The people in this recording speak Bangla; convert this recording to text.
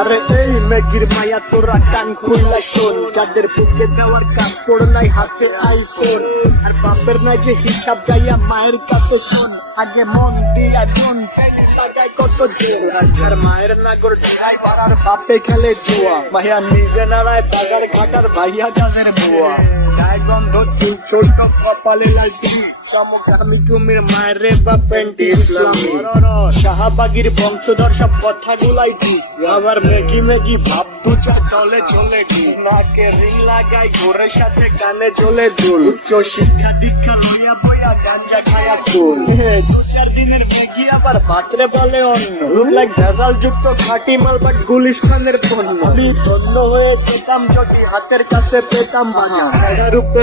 আরে এই মেঘির মায়া তোরা কান খুইলা শোন, যাদের বুকে দেওয়ার কাপড় নাই হাতে আইফোন, আর বাপের নাই যে হিসাব যাইয়া মায়ের কাছে শোন, আগে মন দিয়া জন লাগায় কত জোর, আর মায়ের নাগর ড্রাইভার আর বাপে খেলে জুয়া, মায়া নিজে নাড়ায় বাজার ঘাটার ভাইয়া যাদের বুয়া, গায়ে গন্ধ চুল ছোট কপালে লাগি সমকামী কুমির মায়ের বা প্যান্টি ইসলামী, শাহবাগীর বংশধর সব কথাগুলাই ঠিক, আবার মেঘি মেঘি ভাব দুচা চলে চলে নাকে রিং লাগাই ঘোরের সাথে গানে চলে দুল, উচ্চ শিক্ষা দীক্ষা লইয়া বইয়া গাঞ্জা খায়া কুল, 2-4 দিনের মেঘি আবার ভাতরে বলে অন্য, রূপ লাগ ভেজাল যুক্ত খাঁটি মাল বাট গুলিস্তানের পণ্য, আমি ধন্য হয়ে যেতাম যদি হাতের কাছে পেতাম বাজার, রূপে